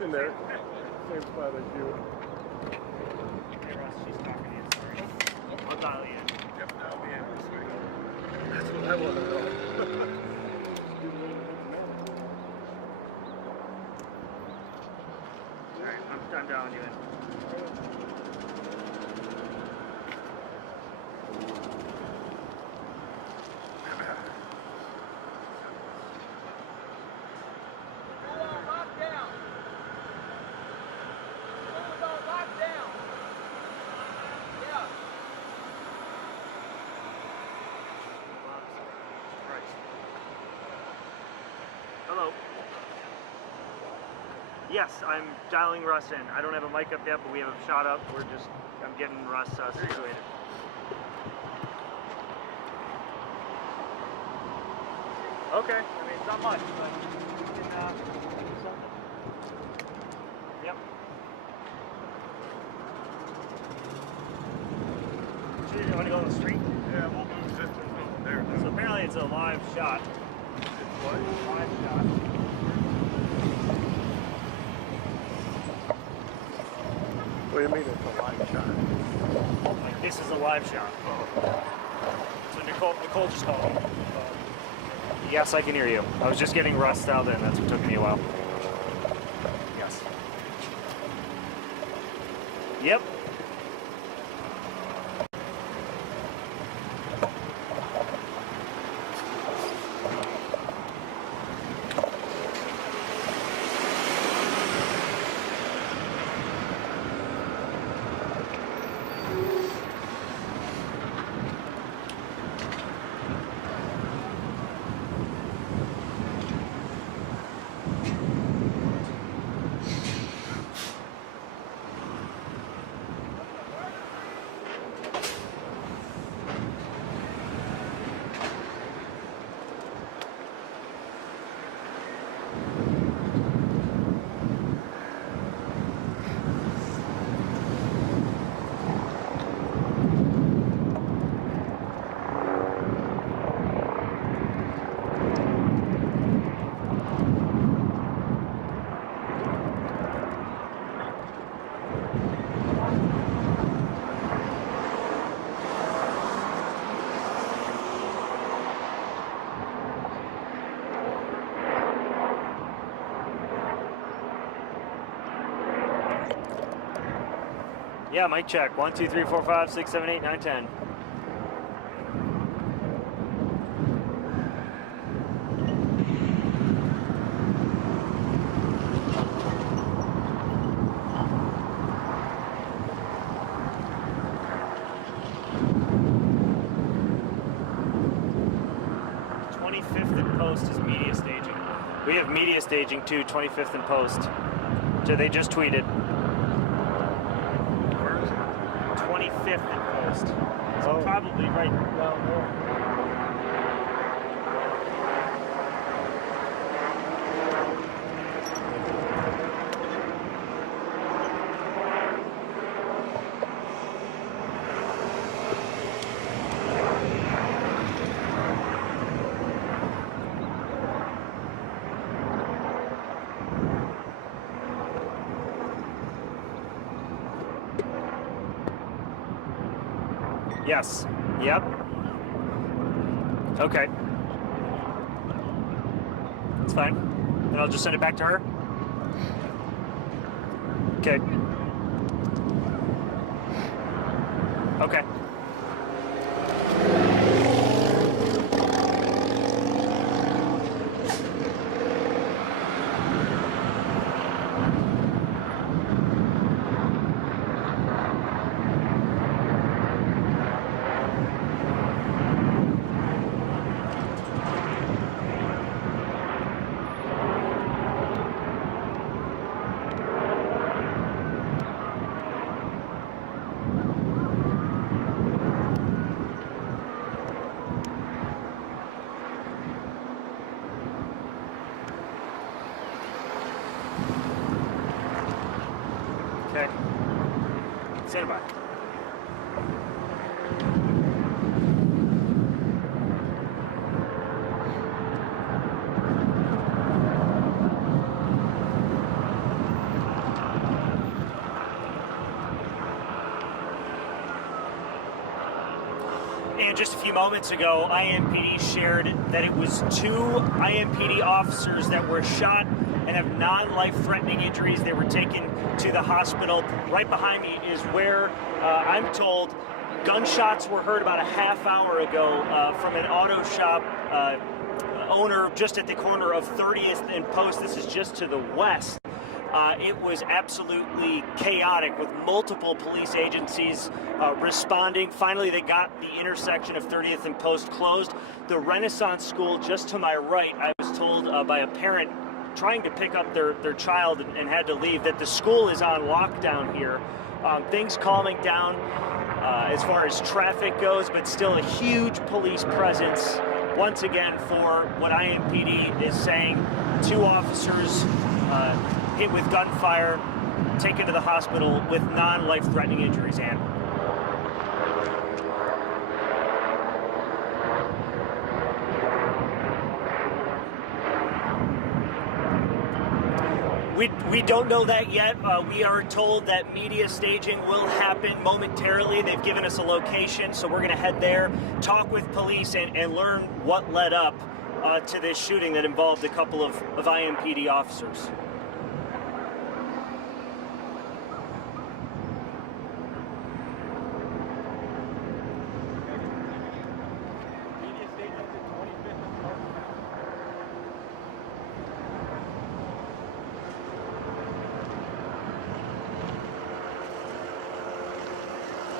In there, same spot as you. Hey Russ, she's talking to you, sorry. I'll dial you in. Yep, I'll be in this week. That's what I want to know. Alright, I'm dialing you in. Hello. Yes, I'm dialing Russ in. I don't have a mic up yet, but we have a shot up. I'm getting Russ situated. Okay, I mean, it's not much, but we can do something. Yep. So you want to go on the street? Yeah, we'll move this. There's nothing there. So apparently it's a live shot. It's what? Live shot. What do you mean it's a live shot? Like this is a live shot. So Nicole just called me. Yes, I can hear you. I was just getting Russ dialed in. That's what took me a while. Yes. Yep. Yeah, mic check. 1, 2, 3, 4, 5, 6, 7, 8, 9, 10. Post is media staging. We have media staging too, 25th and Post. So they just tweeted. Where is it? 25th and Post. So probably right down there. Yes. Yep. Okay. It's fine. And I'll just send it back to her. Okay. Okay. Okay. Stand by. And just a few moments ago, IMPD shared that it was 2 IMPD officers that were shot and have non-life-threatening injuries. They were taken to the hospital. Right behind me is where I'm told gunshots were heard about a half hour ago from an auto shop owner just at the corner of 30th and Post. This is just to the west. It was absolutely chaotic with multiple police agencies responding. Finally, they got the intersection of 30th and Post closed. The Renaissance School just to my right, I was told by a parent trying to pick up their child and had to leave, that the school is on lockdown here. Things calming down as far as traffic goes, but still a huge police presence once again for what IMPD is saying. 2 officers hit with gunfire, taken to the hospital with non-life-threatening injuries. And we don't know that yet. We are told that media staging will happen momentarily. They've given us a location, so we're going to head there, talk with police, and learn what led up to this shooting that involved a couple of IMPD officers.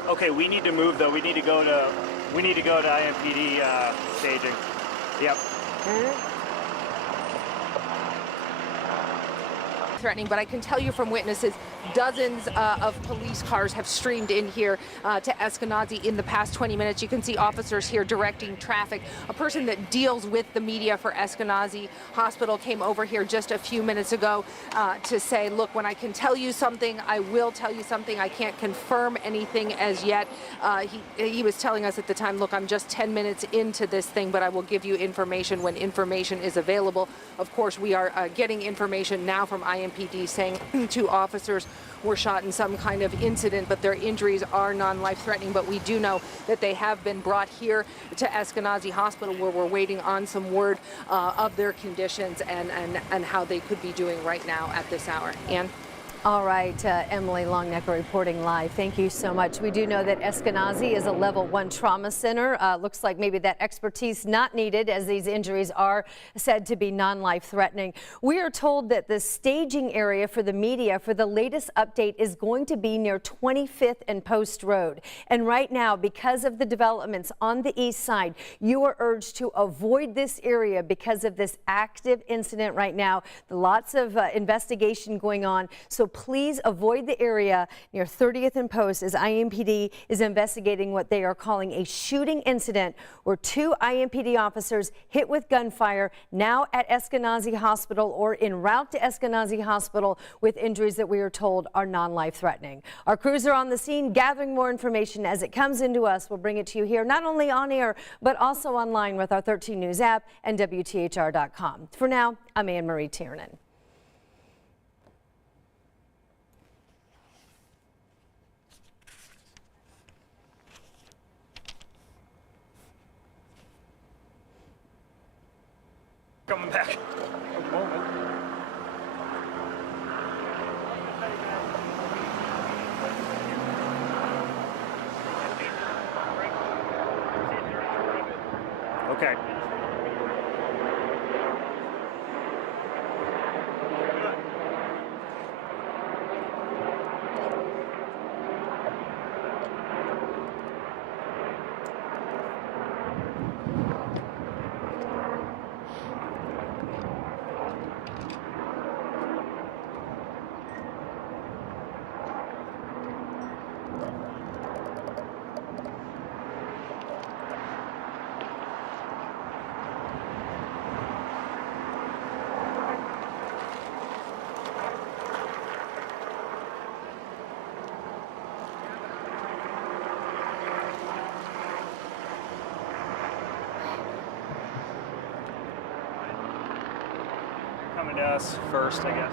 Okay, we need to move though. We need to go to IMPD staging. Yep. Threatening, but I can tell you from witnesses, dozens of police cars have streamed in here to Eskenazi in the past 20 minutes. You can see officers here directing traffic. A person that deals with the media for Eskenazi Hospital came over here just a few minutes ago to say, look, when I can tell you something, I will tell you something. I can't confirm anything as yet. He was telling us at the time, look, I'm just 10 minutes into this thing, but I will give you information when information is available. Of course, we are getting information now from IMPD saying 2 officers were shot in some kind of incident, but their injuries are non-life-threatening. But we do know that they have been brought here to Eskenazi Hospital, where we're waiting on some word of their conditions and how they could be doing right now at this hour. Ann? All right, Emily Longnecker reporting live. Thank you so much. We do know that Eskenazi is a level 1 trauma center. Looks like maybe that expertise not needed, as these injuries are said to be non-life threatening. We are told that the staging area for the media for the latest update is going to be near 25th and Post Road. And right now, because of the developments on the east side, you are urged to avoid this area because of this active incident right now. Lots of investigation going on. So please avoid the area near 30th and Post as IMPD is investigating what they are calling a shooting incident where 2 IMPD officers hit with gunfire, now at Eskenazi Hospital or en route to Eskenazi Hospital with injuries that we are told are non-life threatening. Our crews are on the scene gathering more information as it comes into us. We'll bring it to you here, not only on air, but also online with our 13 News app and WTHR.com. For now, I'm Anne Marie Tiernan. Coming back. A moment. Okay. Coming to us first, I guess.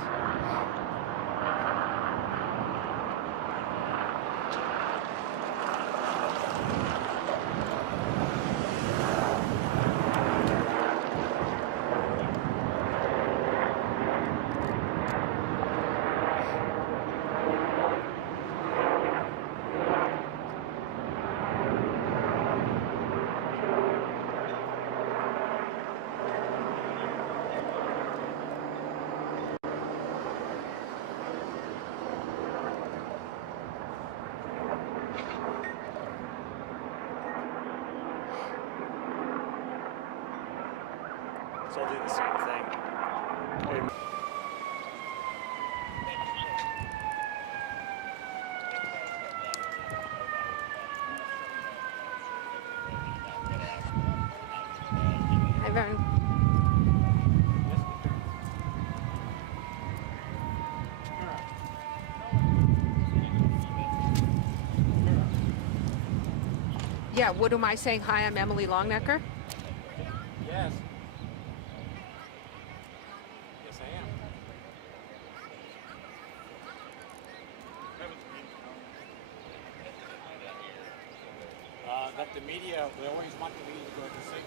So I'll do the same thing. Hi, Vern. Yeah, what am I saying? Hi, I'm Emily Longnecker. Yes. Yes, I am. That the media, we always want the media to go to see.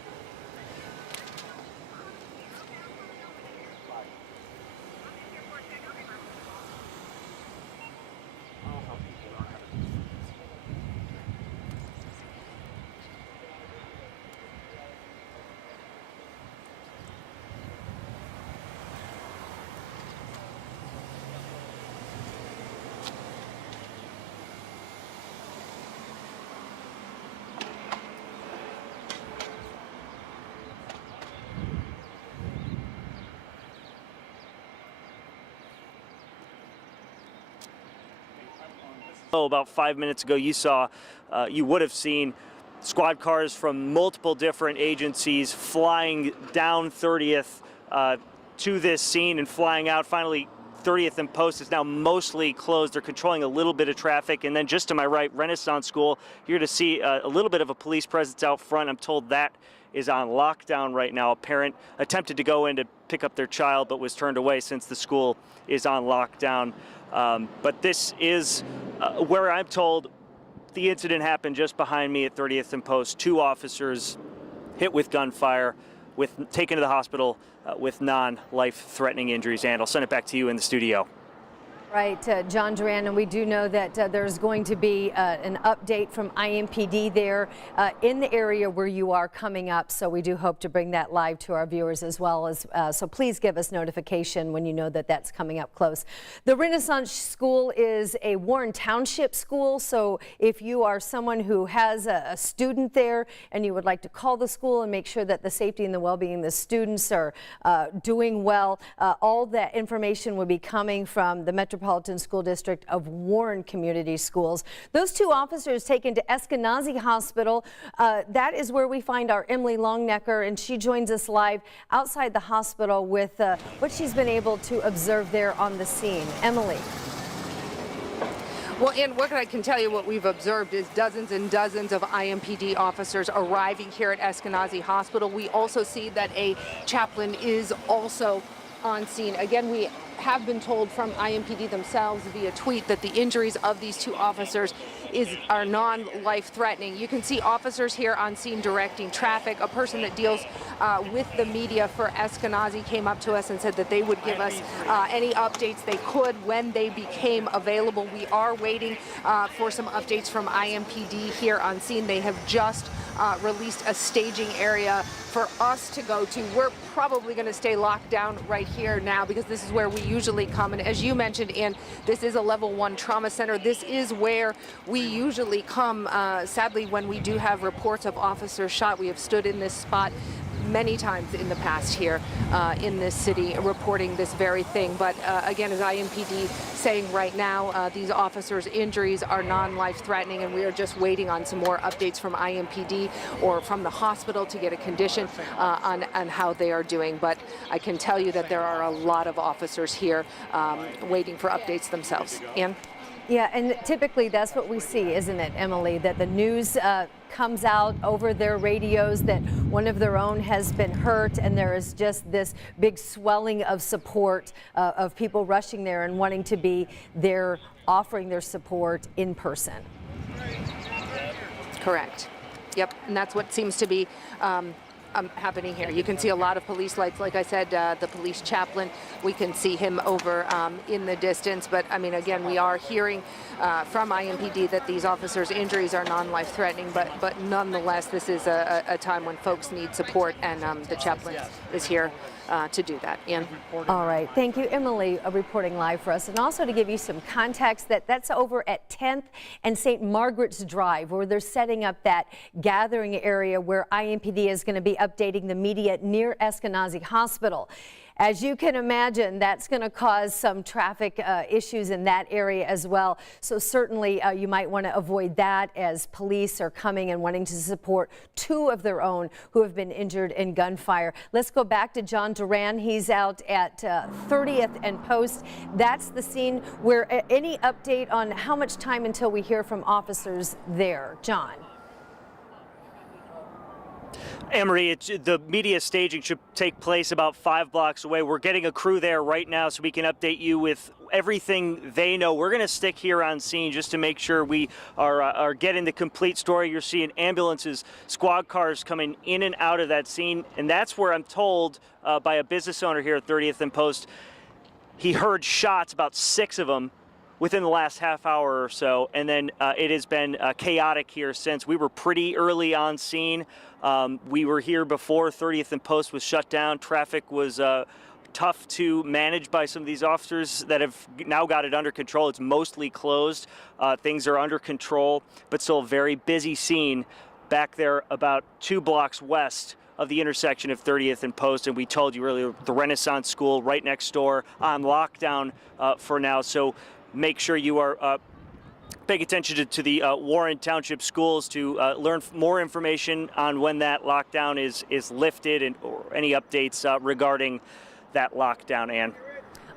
Oh, about 5 minutes ago, you would have seen squad cars from multiple different agencies flying down 30th to this scene and flying out. Finally, 30th and Post is now mostly closed. They're controlling a little bit of traffic. And then just to my right, Renaissance School, here to see a little bit of a police presence out front. I'm told that is on lockdown right now. A parent attempted to go in to pick up their child, but was turned away since the school is on lockdown. But this is where I'm told the incident happened just behind me at 30th and Post. 2 officers hit with gunfire, taken to the hospital with non-life-threatening injuries. And I'll send it back to you in the studio. Right, John Duran, and we do know that there's going to be an update from IMPD there in the area where you are coming up. So we do hope to bring that live to our viewers as well as. So please give us notification when you know that that's coming up close. The Renaissance School is a Warren Township school. So if you are someone who has a student there and you would like to call the school and make sure that the safety and the well-being of the students are doing well, all that information will be coming from the Metropolitan School District of Warren Community Schools. Those two officers taken to Eskenazi Hospital. That is where we find our Emily Longnecker, and she joins us live outside the hospital with what she's been able to observe there on the scene. Emily. Well, and what I can tell you, what we've observed is dozens and dozens of IMPD officers arriving here at Eskenazi Hospital. We also see that a chaplain is also on scene. Again, we have been told from IMPD themselves via tweet that the injuries of these two officers are non-life threatening. You can see officers here on scene directing traffic. A person that deals with the media for Eskenazi came up to us and said that they would give us any updates they could when they became available. We are waiting for some updates from IMPD here on scene. They have just released a staging area for us to go to. We're probably going to stay locked down right here now because this is where we usually come. And as you mentioned, Ann, this is a level 1 trauma center. This is where we usually come. Sadly, when we do have reports of officers shot, we have stood in this spot many times in the past here in this city reporting this very thing. But again, as IMPD saying right now, these officers' injuries are non-life threatening, and we are just waiting on some more updates from IMPD or from the hospital to get a condition on how they are doing. But I can tell you that there are a lot of officers here waiting for updates themselves. Ann? Yeah, and typically that's what we see, isn't it, Emily, that the news comes out over their radios that one of their own has been hurt, and there is just this big swelling of support of people rushing there and wanting to be there, offering their support in person. Correct. Yep, and that's what seems to be happening here. You can see a lot of police lights. Like I said, the police chaplain, we can see him over in the distance. But I mean, again, we are hearing from IMPD that these officers' injuries are non-life threatening. But nonetheless, this is a time when folks need support, and the chaplain is here to do that. Ann? All right. Thank you, Emily, reporting live for us. And also to give you some context, that's over at 10th and St. Margaret's Drive, where they're setting up that gathering area where IMPD is going to be updating the media near Eskenazi Hospital. As you can imagine, that's going to cause some traffic issues in that area as well. So certainly you might want to avoid that as police are coming and wanting to support two of their own who have been injured in gunfire. Let's go back to John Duran. He's out at 30th and Post. That's the scene where any update on how much time until we hear from officers there? John. Emery, the media staging should take place about 5 blocks away. We're getting a crew there right now so we can update you with everything they know. We're going to stick here on scene just to make sure we are getting the complete story. You're seeing ambulances, squad cars coming in and out of that scene, and that's where I'm told by a business owner here at 30th and Post, he heard shots, about 6 of them, within the last half hour or so, and then it has been chaotic here since. We were pretty early on scene. We were here before 30th and Post was shut down. Traffic was tough to manage by some of these officers that have now got it under control. It's mostly closed. Things are under control, but still a very busy scene back there about 2 blocks west of the intersection of 30th and Post. And we told you earlier, the Renaissance School right next door on lockdown for now. So make sure you are paying attention to the Warren Township schools to learn more information on when that lockdown is lifted and or any updates regarding that lockdown, Ann.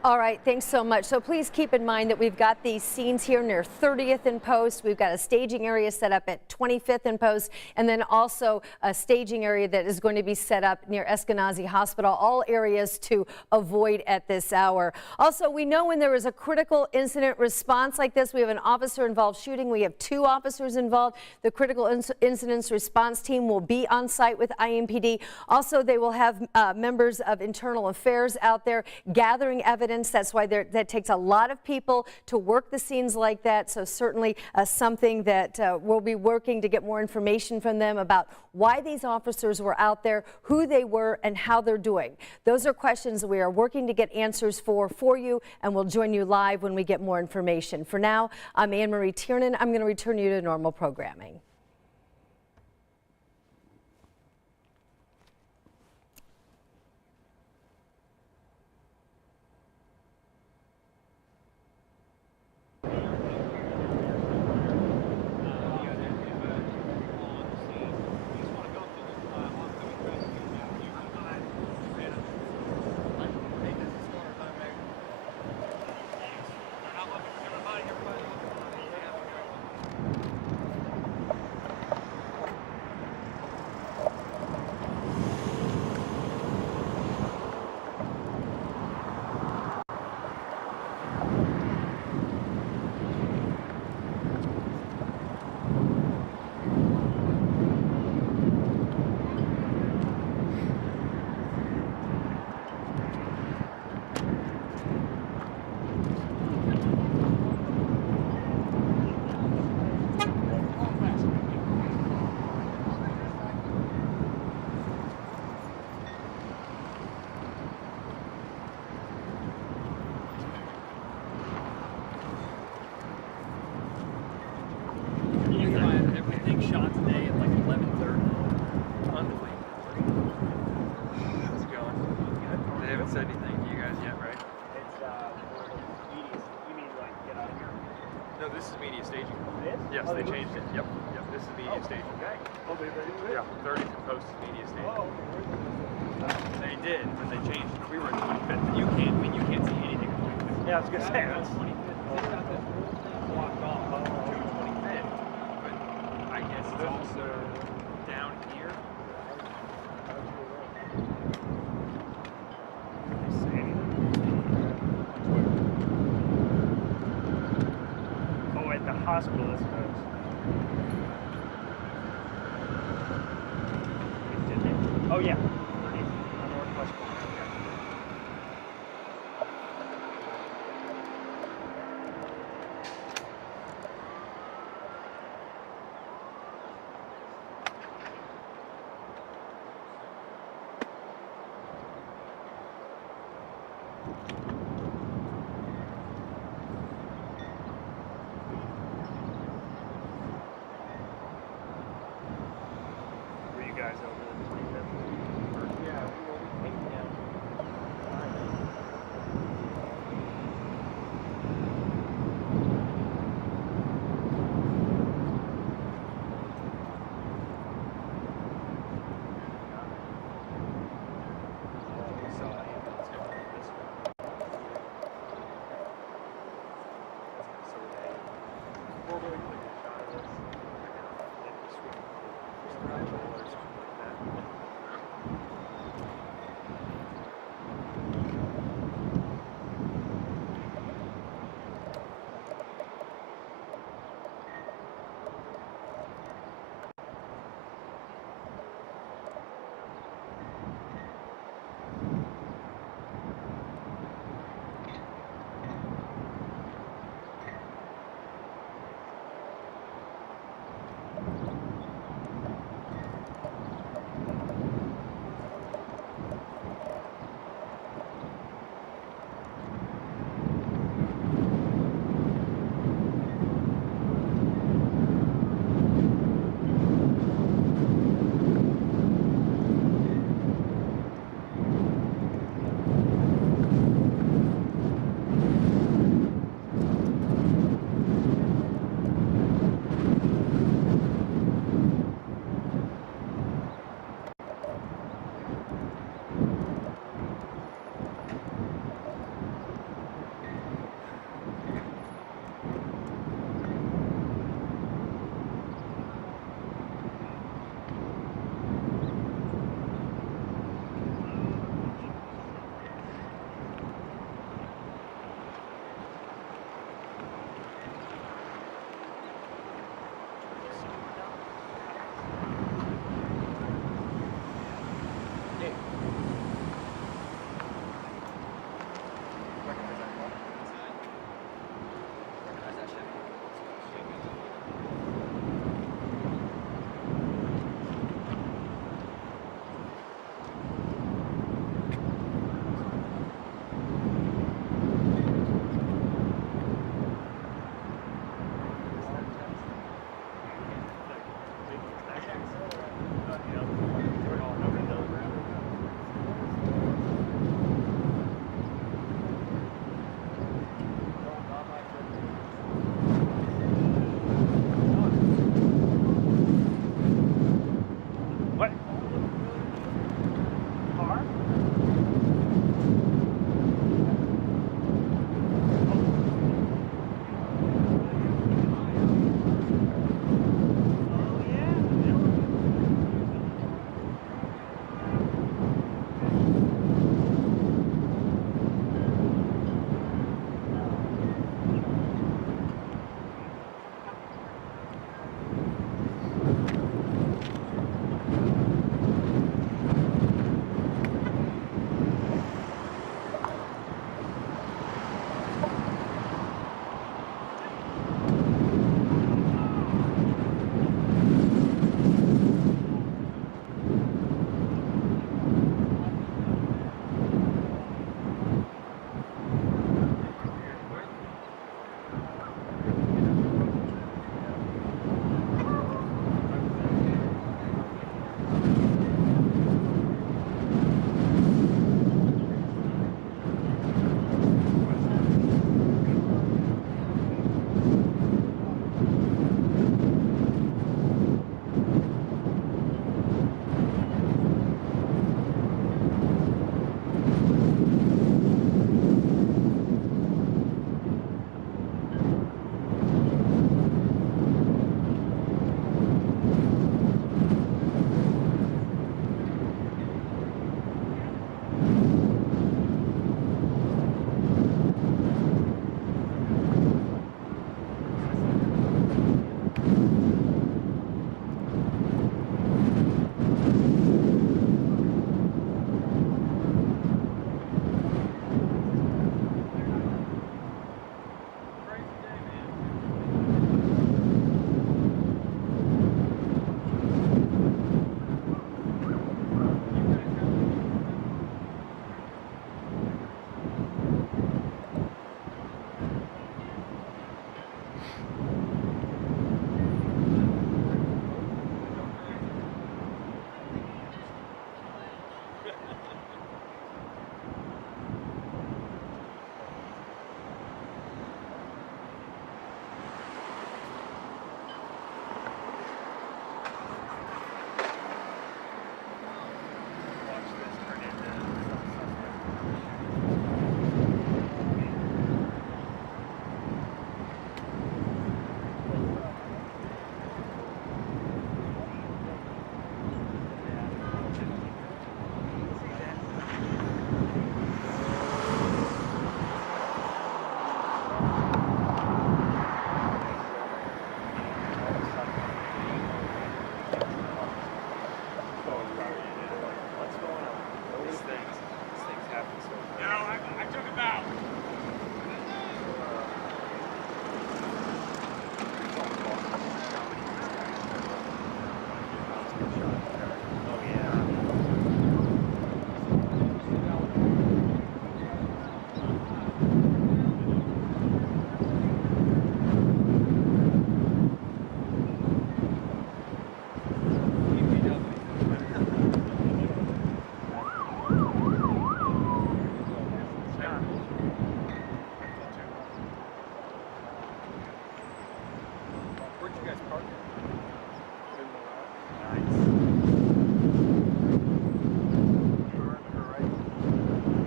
All right, thanks so much. So please keep in mind that we've got these scenes here near 30th and Post. We've got a staging area set up at 25th and Post, and then also a staging area that is going to be set up near Eskenazi Hospital, all areas to avoid at this hour. Also, we know when there is a critical incident response like this, we have an officer-involved shooting. We have 2 officers involved. The critical incidents response team will be on site with IMPD. Also, they will have members of internal affairs out there gathering evidence evidence. That's why that takes a lot of people to work the scenes like that. So certainly something that we'll be working to get more information from them about why these officers were out there, who they were, and how they're doing. Those are questions that we are working to get answers for you, and we'll join you live when we get more information. For now, I'm Anne-Marie Tiernan. I'm going to return you to normal programming. Shot today at like 11:30. Unbelievable. How's it going? Good. They haven't said anything to you guys yet, right? It's media. You mean like get out of here? No, this is media staging. It is? Yes, Oh, they they changed it. Yep. Yep. This is media staging. Okay. Oh, they ready to Yeah. 30th and post is media staging. Oh, okay. They did, but they changed it. We were at 25th. And you can't see anything at 25th. Yeah, I was gonna say that's 25th. Blocked off to 25th. But I guess it's also down here. Oh, at the hospital, I suppose. Did they? Oh yeah. On Northwest Corner.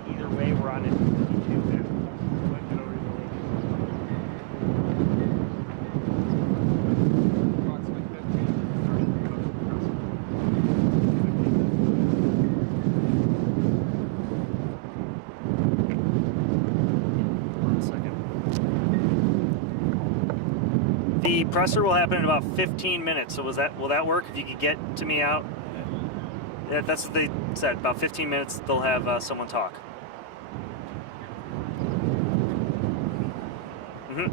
Either way, we're on it. 52 now. The presser will happen in about 15 minutes. So will that work? If you could get to me out? Yeah, that's what they said. About 15 minutes, they'll have someone talk. Mm-hmm.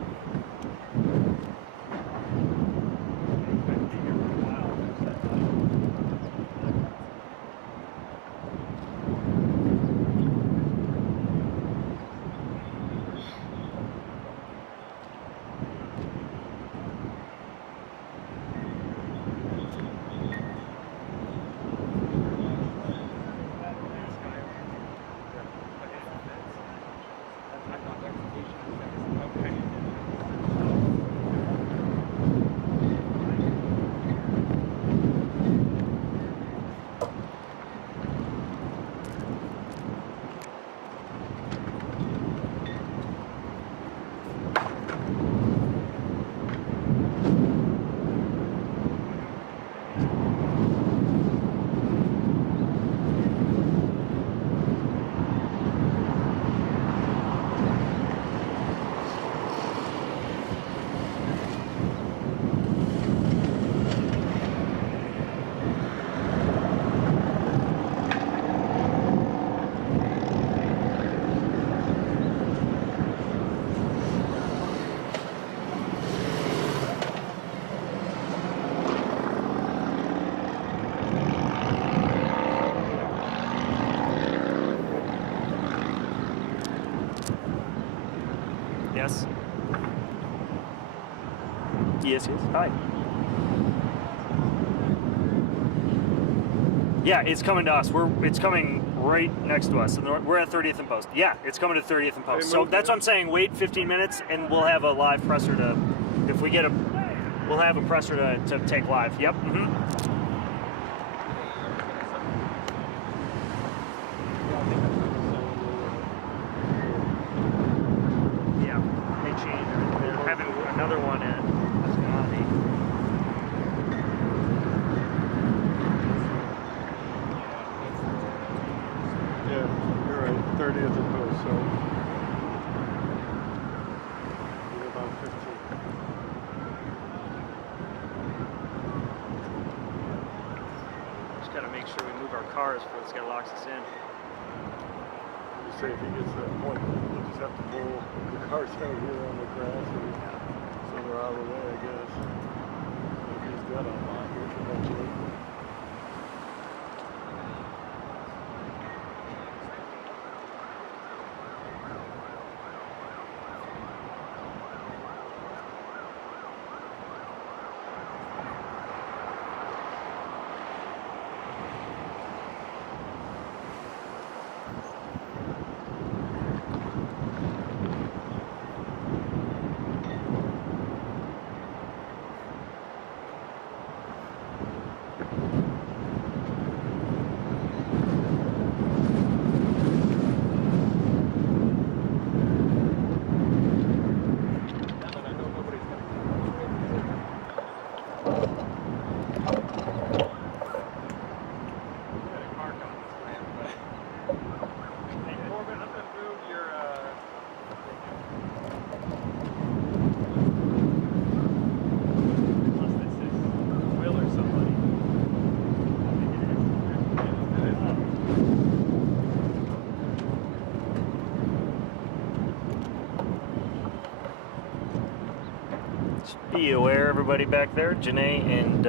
Yes. Yes. Hi. Yeah, it's coming to us. It's coming right next to us, and we're at 30th and Post. Yeah, it's coming to 30th and Post. So that's what I'm saying. Wait 15 minutes, and we'll have a live presser to. If we get we'll have a presser to take live. Yep. Mm-hmm. Another one at Escanati. Yeah, you're right. 30th and Post, so we're about 15. Just gotta make sure we move our cars before this guy locks us in. You say if he gets to that point, you just have to pull the cars out here on the grass and so they're out of the way, I guess. If he's got a lot here eventually. Be aware, everybody back there, Janae and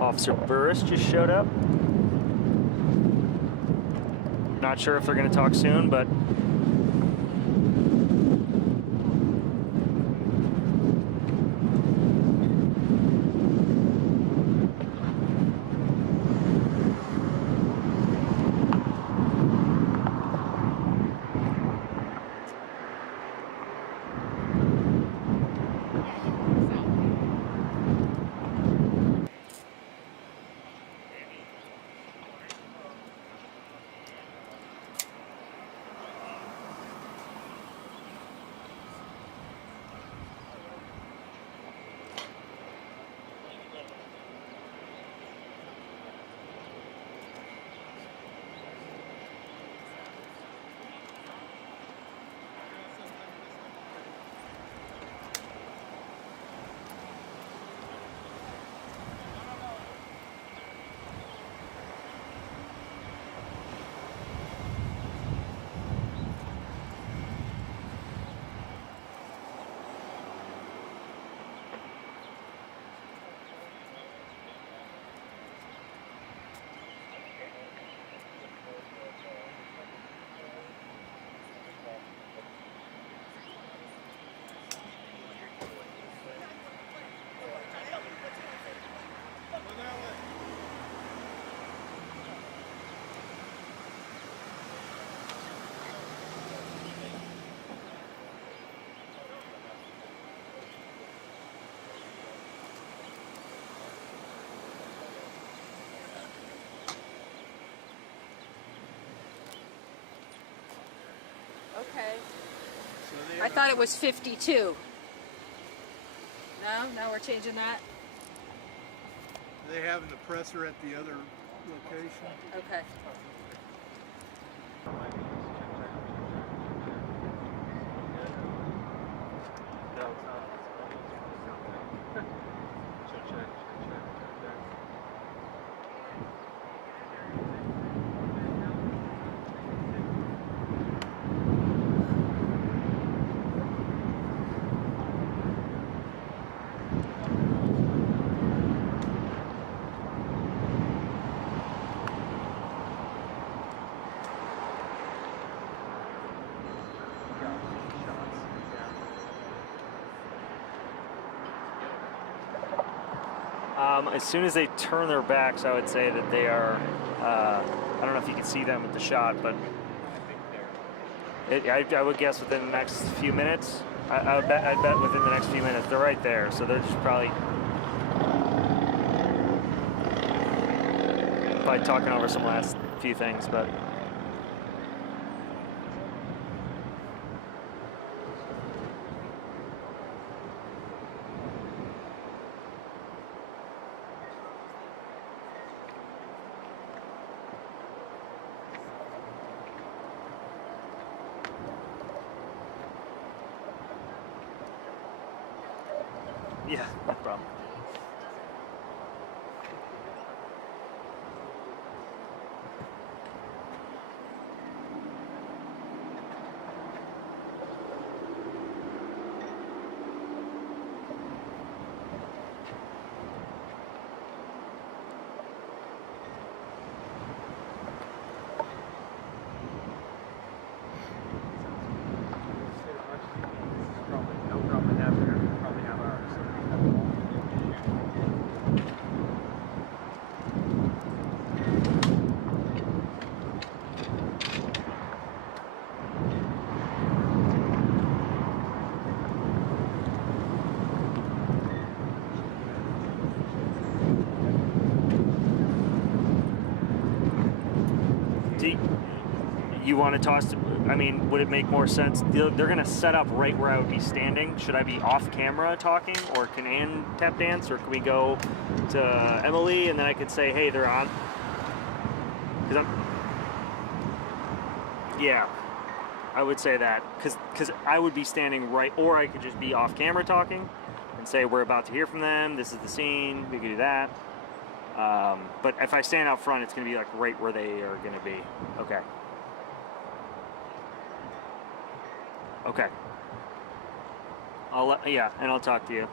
Officer Burris just showed up. Not sure if they're going to talk soon, but Okay. I thought it was 52. No, now we're changing that. They have an oppressor at the other location. Okay. As soon as they turn their backs, I would say that they are, I don't know if you can see them with the shot, but I would guess within the next few minutes. I'd bet within the next few minutes. They're right there, so they're just probably talking over some last few things, but. Yeah, no problem. You want to toss? I mean, would it make more sense? They're going to set up right where I would be standing. Should I be off camera talking, or can Ann tap dance, or can we go to Emily and then I could say, hey, they're on? Yeah, I would say that because I would be standing right, or I could just be off camera talking and say we're about to hear from them. This is the scene. We could do that. But if I stand out front, it's going to be like right where they are going to be. Okay. Okay. Yeah, and I'll talk to you.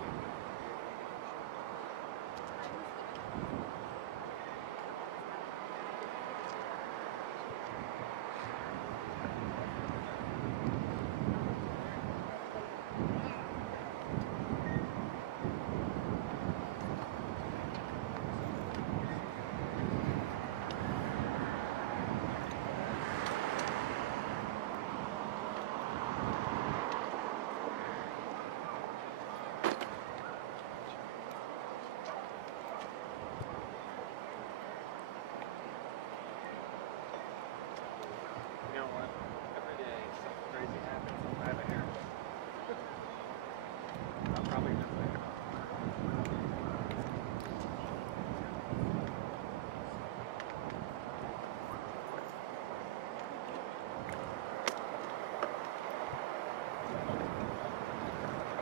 You know what? Every day something crazy happens. I have a hair. I'll probably miss it.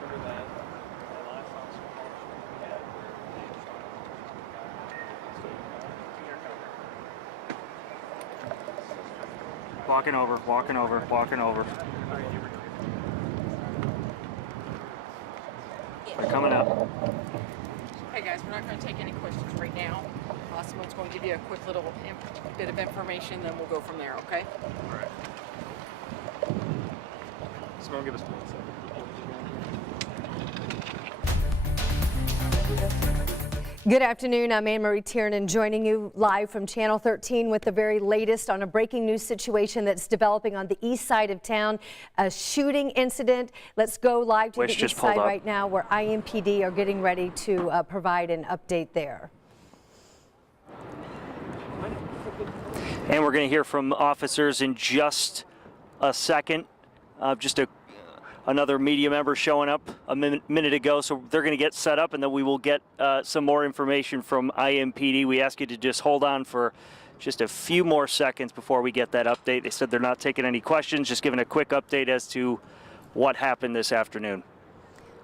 Remember that last officer we had where they shot so clear cover. Walking over, walking over, walking over. They're coming up. Hey guys, we're not going to take any questions right now. Someone's going to give you a quick little bit of information, then we'll go from there, okay? All right. Someone give us 1 second. Good afternoon. I'm Anne Marie Tiernan joining you live from Channel 13 with the very latest on a breaking news situation that's developing on the east side of town. A shooting incident. Let's go live to the east side right now where IMPD are getting ready to provide an update there. And we're going to hear from officers in just a second. Another media member showing up a minute ago, so they're going to get set up, and then we will get some more information from IMPD. We ask you to just hold on for just a few more seconds before we get that update. They said they're not taking any questions, just giving a quick update as to what happened this afternoon.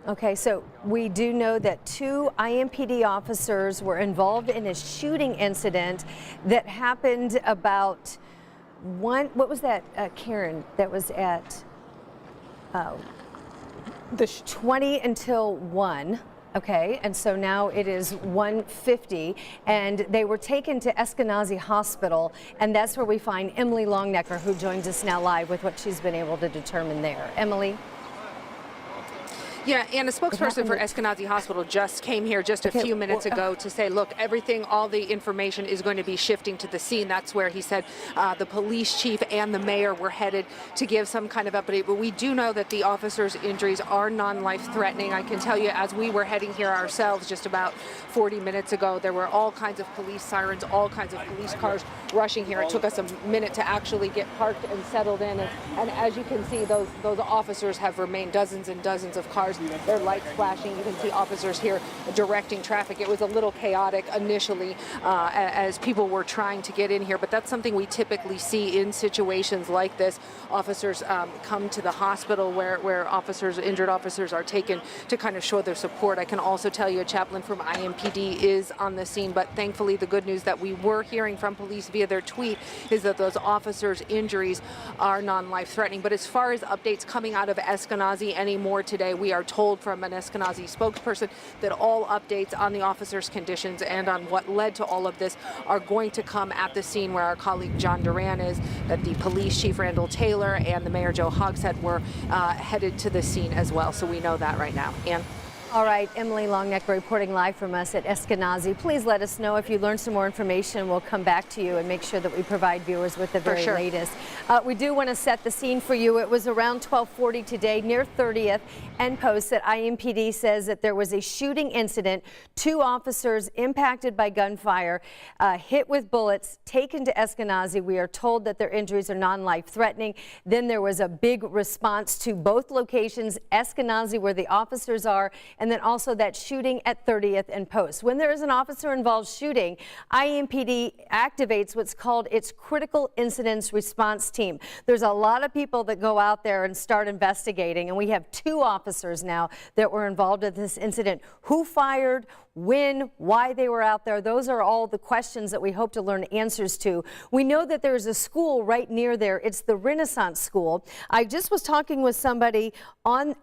Okay, so we do know that 2 IMPD officers were involved in a shooting incident that happened about what was that, Karen, that was at the 20 until 1. Okay, and so now it is 1:50, and they were taken to Eskenazi Hospital, and that's where we find Emily Longnecker, who joins us now live with what she's been able to determine there. Emily? Yeah, and a spokesperson for Eskenazi Hospital just came here just a few minutes ago to say, look, all the information is going to be shifting to the scene. That's where he said the police chief and the mayor were headed to give some kind of update. But we do know that the officers' injuries are non-life threatening. I can tell you, as we were heading here ourselves just about 40 minutes ago, there were all kinds of police sirens, all kinds of police cars rushing here. It took us a minute to actually get parked and settled in. And as you can see, those officers have remained, dozens and dozens of cars. Their lights flashing. You can see officers here directing traffic. It was a little chaotic initially as people were trying to get in here, but that's something we typically see in situations like this. Officers come to the hospital where injured officers are taken to kind of show their support. I can also tell you a chaplain from IMPD is on the scene, but thankfully the good news that we were hearing from police via their tweet is that those officers' injuries are non-life threatening. But as far as updates coming out of Eskenazi anymore today, we are told from an Eskenazi spokesperson that all updates on the officers' conditions and on what led to all of this are going to come at the scene where our colleague John Duran is, that the police chief Randall Taylor and the mayor Joe Hogshead were headed to the scene as well. So we know that right now. Ann? All right, Emily Longnecker reporting live from us at Eskenazi. Please let us know if you learn some more information. We'll come back to you and make sure that we provide viewers with the very latest. We do want to set the scene for you. It was around 12:40 today near 30th and Post that IMPD says that there was a shooting incident. 2 officers impacted by gunfire, hit with bullets, taken to Eskenazi. We are told that their injuries are non-life threatening. Then there was a big response to both locations, Eskenazi where the officers are, and then also that shooting at 30th and Post. When there is an officer-involved shooting, IMPD activates what's called its Critical Incidents Response Team. There's a lot of people that go out there and start investigating, and we have 2 officers now that were involved in this incident. Who fired, when, why they were out there? Those are all the questions that we hope to learn answers to. We know that there's a school right near there. It's the Renaissance School. I just was talking with somebody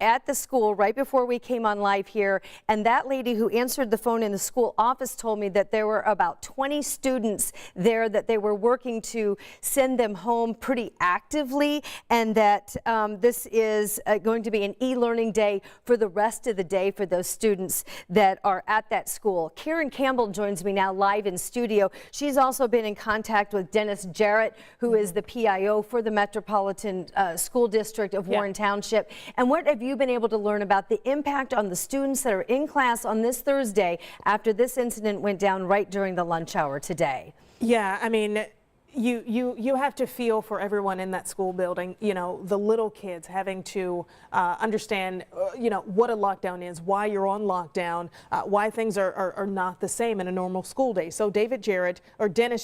at the school right before we came on live here, and that lady who answered the phone in the school office told me that there were about 20 students there, that they were working to send them home pretty actively, and that this is going to be an e-learning day for the rest of the day for those students that are at that school. Karen Campbell joins me now live in studio. She's also been in contact with Dennis Jarrett, who is the PIO for the Metropolitan School District of Warren Township. And what have you been able to learn about the impact on the students that are in class on this Thursday after this incident went down right during the lunch hour today? Yeah, I mean, you have to feel for everyone in that school building, you know, the little kids having to understand, you know, what a lockdown is, why you're on lockdown, why things are not the same in a normal school day. So Dennis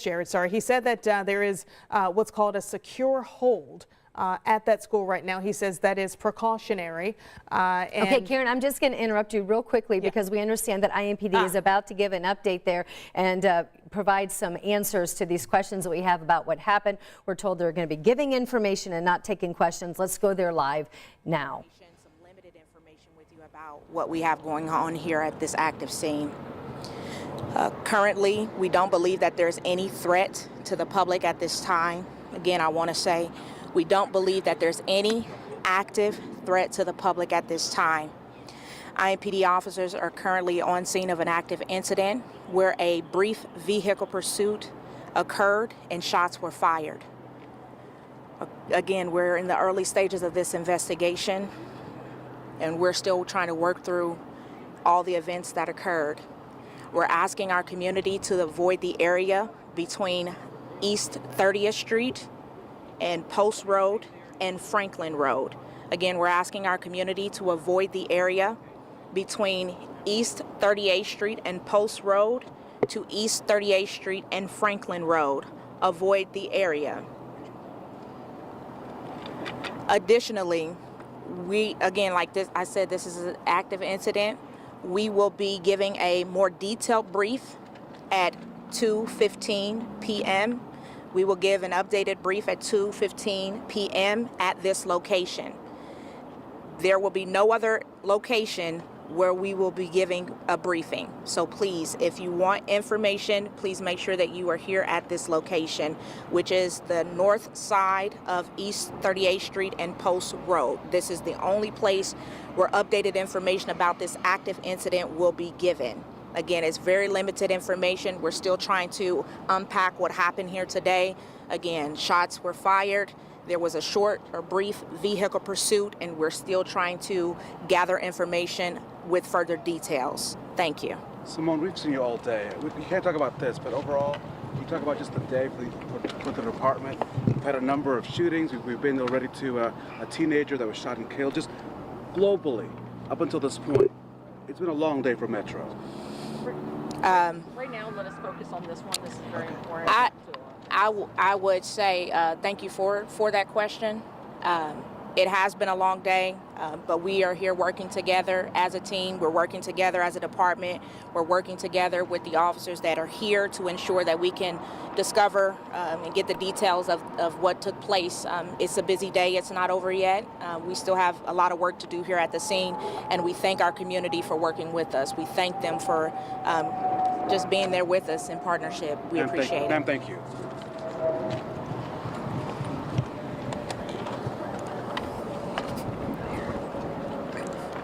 Jarrett, sorry, he said that there is what's called a secure hold at that school right now. He says that is precautionary. Okay, Karen, I'm just going to interrupt you real quickly because we understand that IMPD is about to give an update there and provide some answers to these questions that we have about what happened. We're told they're going to be giving information and not taking questions. Let's go there live now. Some limited information with you about what we have going on here at this active scene. Currently, we don't believe that there's any threat to the public at this time. Again, I want to say we don't believe that there's any active threat to the public at this time. IMPD officers are currently on scene of an active incident where a brief vehicle pursuit occurred and shots were fired. Again, we're in the early stages of this investigation and we're still trying to work through all the events that occurred. We're asking our community to avoid the area between East 30th Street and Post Road and Franklin Road. Again, we're asking our community to avoid the area between East 38th Street and Post Road to East 38th Street and Franklin Road. Avoid the area. Additionally, again, like this, I said, this is an active incident. We will be giving a more detailed brief at 2:15 p.m. We will give an updated brief at 2:15 p.m. at this location. There will be no other location where we will be giving a briefing. So please, if you want information, please make sure that you are here at this location, which is the north side of East 38th Street and Post Road. This is the only place where updated information about this active incident will be given. Again, it's very limited information. We're still trying to unpack what happened here today. Again, shots were fired. There was a short or brief vehicle pursuit, and we're still trying to gather information with further details. Thank you. Simone, we've seen you all day. We can't talk about this, but overall, can you talk about just the day for the department? We've had a number of shootings. We've been already to a teenager that was shot and killed. Just globally, up until this point, it's been a long day for Metro. Right now, let us focus on this one. This is very important. I would say thank you for that question. It has been a long day, but we are here working together as a team. We're working together as a department. We're working together with the officers that are here to ensure that we can discover and get the details of what took place. It's a busy day. It's not over yet. We still have a lot of work to do here at the scene, and we thank our community for working with us. We thank them for just being there with us in partnership. We appreciate it. Ma'am, thank you.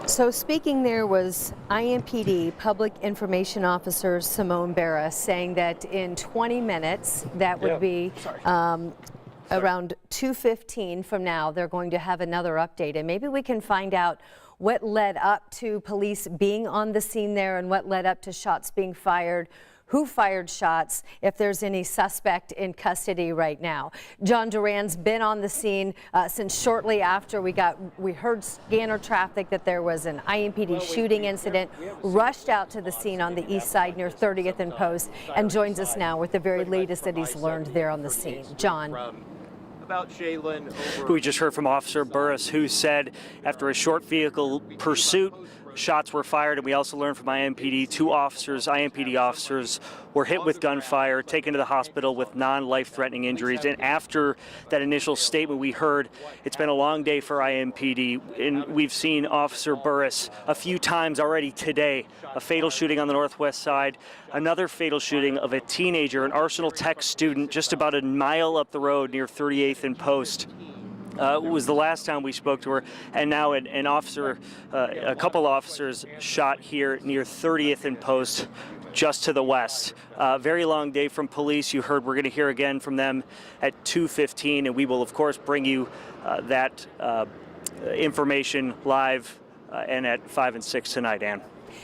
So speaking there was IMPD Public Information Officer Simone Barra saying that in 20 minutes, that would be around 2:15 from now, they're going to have another update. And maybe we can find out what led up to police being on the scene there and what led up to shots being fired, who fired shots, if there's any suspect in custody right now. John Duran's been on the scene since shortly after we heard scanner traffic that there was an IMPD shooting incident, rushed out to the scene on the east side near 30th and Post, and joins us now with the very latest that he's learned there on the scene. John. About Shaylin Who we just heard from Officer Burris, who said after a short vehicle pursuit, shots were fired, and we also learned from IMPD 2 IMPD officers were hit with gunfire, taken to the hospital with non-life-threatening injuries. And after that initial statement we heard, it's been a long day for IMPD, and we've seen Officer Burris a few times already today. A fatal shooting on the northwest side, another fatal shooting of a teenager, an Arsenal Tech student, just about a mile up the road near 38th and Post. Was the last time we spoke to her, and now an officer, a couple officers shot here near 30th and Post, just to the west. Very long day from police. You heard we're going to hear again from them at 2:15, and we will of course bring you that information live and at 5 and 6 tonight, Ann.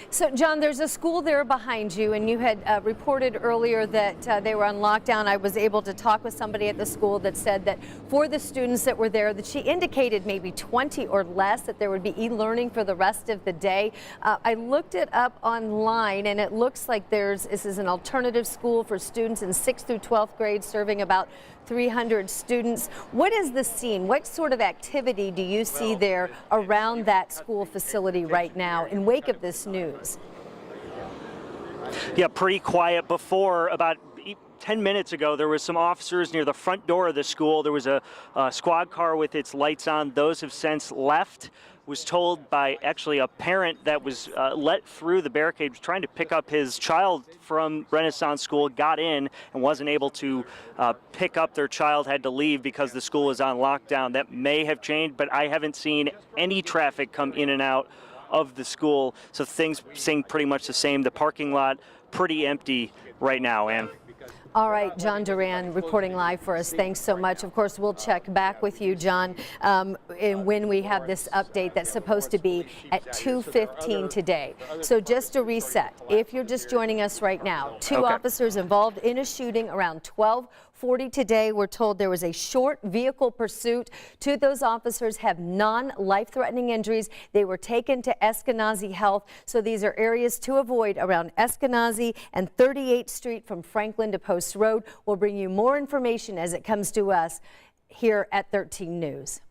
So, John, there's a school there behind you, and you had reported earlier that they were on lockdown. I was able to talk with somebody at the school that said that for the students that were there, that she indicated maybe 20 or less, that there would be e-learning for the rest of the day. I looked it up online, and it looks like this is an alternative school for students in 6th through 12th grade, serving about 300 students. What is the scene? What sort of activity do you see there around that school facility right now in wake of this news? Yeah, pretty quiet. Before, about 10 minutes ago, there was some officers near the front door of the school. There was a squad car with its lights on. Those have since left. Was told by actually a parent that was let through the barricade, was trying to pick up his child from Renaissance School, got in and wasn't able to pick up their child, had to leave because the school is on lockdown. That may have changed, but I haven't seen any traffic come in and out of the school, so things seem pretty much the same. The parking lot pretty empty right now, Ann. All right, John Duran reporting live for us. Thanks so much. Of course, we'll check back with you, John, when we have this update that's supposed to be at 2:15 today. So just to reset, if you're just joining us right now, two officers involved in a shooting around 12:40 today. We're told there was a short vehicle pursuit. Two of those officers have non-life-threatening injuries. They were taken to Eskenazi Health. So these are areas to avoid around Eskenazi and 38th Street from Franklin to Post Road. We'll bring you more information as it comes to us here at 13 News.